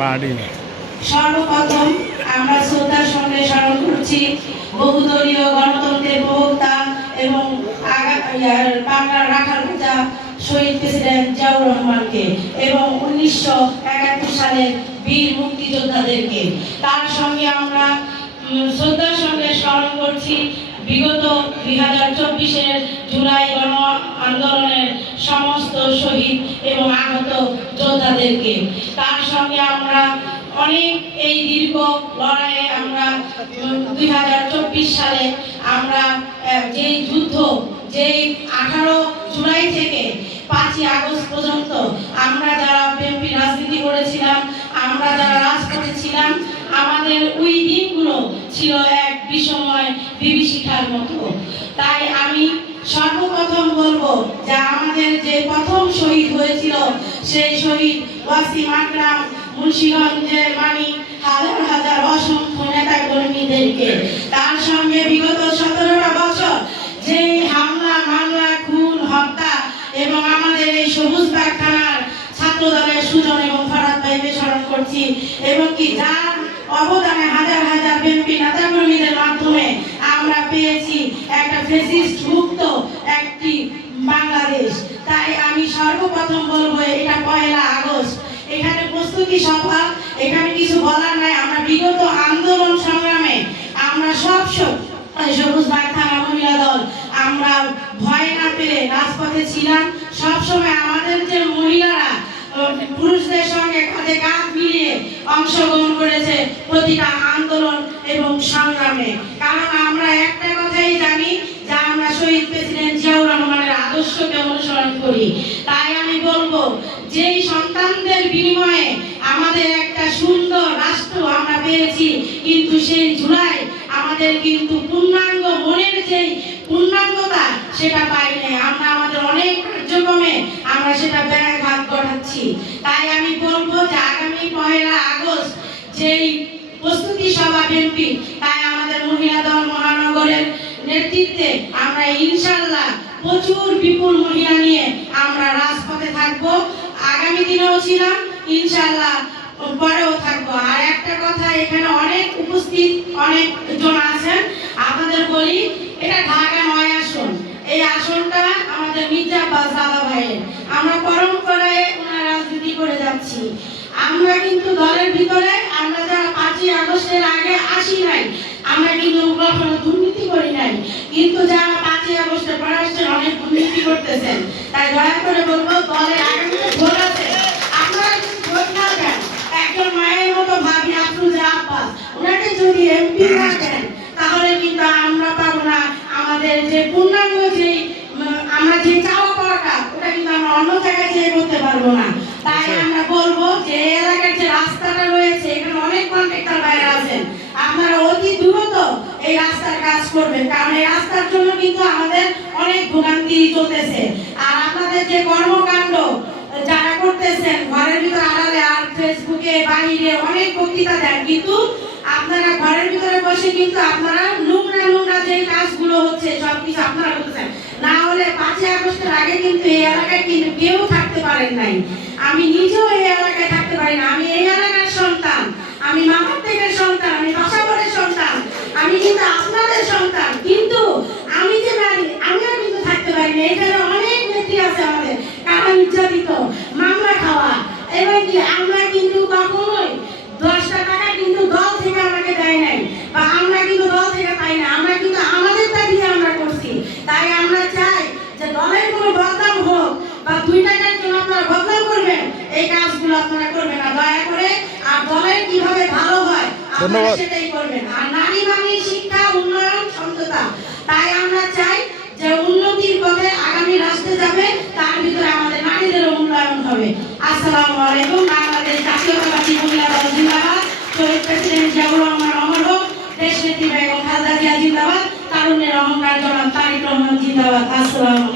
বাড়ি সর্বপ্রথম আমরা শ্রদ্ধার সঙ্গে স্মরণ করছি বহুদলীয় গণতন্ত্রের প্রবক্তা এবং বাংলার রাখাল রাজা শহীদ প্রেসিডেন্ট জিয়াউর রহমানকে এবং 1971 সালের বীর মুক্তিযোদ্ধাদেরকে। তার সঙ্গে আমরা শ্রদ্ধার সঙ্গে স্মরণ করছি বিগত 2024-এর জুলাই গণ আন্দোলনের সমস্ত শহীদ এবং আহত যোদ্ধাদেরকে। তার সঙ্গে আমরা অনেক এই দীর্ঘ লড়াইয়ে আমরা 2024 সালে আমরা যেই যুদ্ধ যেই 18 জুলাই থেকে 5ই আগস্ট পর্যন্ত আমরা যারা বিএনপি রাজনীতি করেছিলাম, আমরা যারা রাজপথে ছিলাম, আমাদের ওই দিনগুলো ছিল এক বিষময় বিভীষিকার মতো। তাই আমি সর্বপ্রথম বলবো যে আমাদের যে প্রথম শহীদ হয়েছিল সেই শহীদ ওয়াসিম আকরাম, মুন্সিগঞ্জের মানিক, হাজার হাজার অসংখ্য নেতা কর্মীদেরকে। তার সঙ্গে বিগত 17টা বছর যে হামলা মামলা খুন হত্যা এবং আমাদের এই সবুজবাগ থানার ছাত্র দলের সুজন এবং ফরাদ ভাইকে স্মরণ করছি এবং কি যার অবদানে হাজার হাজার বিএনপি নেতা কর্মীদের মাধ্যমে আমরা পেয়েছি একটা ফ্যাসিস্ট মুক্ত একটি বাংলাদেশ। তাই আমি সর্বপ্রথম বলবো এটা 1 আগস্ট, এখানে প্রস্তুতি সভা, এখানে কিছু বলার নাই। আমরা বিগত আন্দোলন সংগ্রামে আমরা সব সবুজবাগ থানা মহিলা দল আমরা ভয় না পেয়ে রাজপথে ছিলাম। সবসময় আমাদের যে মহিলারা পুরুষদের সঙ্গে কাঁধে কাঁধ মিলিয়ে অংশগ্রহণ করেছে প্রতিটা আন্দোলন এবং সংগ্রামে। কারণ আমরা একটা কথাই জানি যে আমরা শহীদ প্রেসিডেন্ট জিয়াউর রহমানের আদর্শকে অনুসরণ করি। তাই আমি বলবো যেই সন্তানদের বিনিময়ে আমাদের একটা সুন্দর রাষ্ট্র আমরা পেয়েছি, কিন্তু সেই জুলাই আমাদের কিন্তু পূর্ণাঙ্গ মনের যেই পূর্ণাঙ্গতা সেটা পাই নাই। আমরা আমাদের অনেক কার্যক্রমে আমরা সেটা ব্যাঘাত ঘটাচ্ছি। তাই আমি বলবো যে আগামী 1 আগস্ট যেই প্রস্তুতি সভা বিএনপি, তাই আমাদের মহিলা দল মহানগরের নেতৃত্বে আমরা ইনশাআল্লাহ প্রচুর বিপুল মহিলা নিয়ে আমরা রাজপথে থাকবো। আগামী দিনেও ছিলাম, ইনশাআল্লাহ পরেও থাকবো। আর একটা কথা, এখানে অনেক উপস্থিত অনেকজন আছেন, আপনাদের বলি এটা ঢাকা 9 আসন। এই আসনটা আমাদের মির্জা আব্বাস দাদা ভাইয়ের। আমরা পরম্পরায় ওনার রাজনীতি করে যাচ্ছি। আমরা কিন্তু দলের ভিতরে আমরা যারা 5ই আগস্টের আগে আসি নাই, আমরা কিন্তু কখনো দুর্নীতি করি নাই, কিন্তু যারা 5ই আগস্টে পরে আসছেন অনেক দুর্নীতি করতেছেন। তাই দয়া করে বলবো দলের আগামীতে ভোট আছে, আপনারা কিন্তু ভোট না দেন, একজন মায়ের মতো ভাবি আফরোজা আব্বাস ওনাকে যদি এমপি না দেন তাহলে কিন্তু আমরা পাবো না আমাদের যে পূর্ণাঙ্গ যে আমরা যে চাওয়া পাওয়াটা, ওটা কিন্তু আমরা অন্য জায়গায় যেয়ে করতে পারবো না। তাই আমরা বলবো যে এলাকার যে রাস্তাটা রয়েছে, এখানে অনেক কন্ট্রাক্টর ভাইরা আছেন, আপনারা অতি দ্রুত এই রাস্তার কাজ করবেন, কারণ এই রাস্তার জন্য কিন্তু আমাদের অনেক ভোগান্তি চলতেছে। আর আপনাদের যে কর্মকাণ্ড যারা করতেছেন ঘরের ভিতরে আড়ালে আর ফেসবুকে বাইরে অনেক বক্তৃতা দেন, কিন্তু আপনারা ঘরের ভিতরে বসে কিন্তু আপনারা নোংরা নোংরা যে কাজগুলো হচ্ছে সবকিছু আপনারা করতেছেন। না হলে 5ই আগস্টের আগে কিন্তু এই এলাকায় কিন্তু কেউ থাকতে পারেন নাই। আমি নিজেও এই এলাকায় থাকতে পারি না। আমি এই এলাকার সন্তান, আমি মামার থেকে সন্তান, আমি বাসাবাড়ির সন্তান, আমি কিন্তু আপনাদের সন্তান, কিন্তু আমি যে নারী আমিও কিন্তু থাকতে পারি না। এখানে অনেক নেত্রী আছে আমাদের, কারা নির্যাতিত, মামলা খাওয়া, এবং কি আমরা কিন্তু কখনোই 10 টাকা কিন্তু দল থেকে আমাকে দেয় নাই, বা আমরা কিন্তু দল থেকে পাই না, আমরা কিন্তু আমাদেরটা দিয়ে আমরা করছি। তাই আমরা চাই যে দলের কোনো বদনাম হোক বা 2 টাকার জন্য আপনারা বদনাম করবেন, এই কাজগুলো আপনারা করবেন না দয়া করে। আর দলের কিভাবে ভালো হয় আপনারা সেটাই করবেন। আর নারী মানে শিক্ষা, উন্নয়ন, সমতা। তাই আমরা চাই যে উন্নতির পথে আগামী রাষ্ট্রে যাবে, তার ভিতরে আমাদের নারীদের উন্নয়ন হবে। আসসালামু আলাইকুম। বাংলাদেশ জাতীয়তাবাদী মহিলা দল জিন্দাবাদ। শহীদ প্রেসিডেন্ট জিয়াউর রহমান অমর হোক। দেশনেত্রী বেগম খালেদা জিয়া জিন্দাবাদ। তারুণ্যের অহংকার জনাব তারেক রহমান জিন্দাবাদ। আসসালামু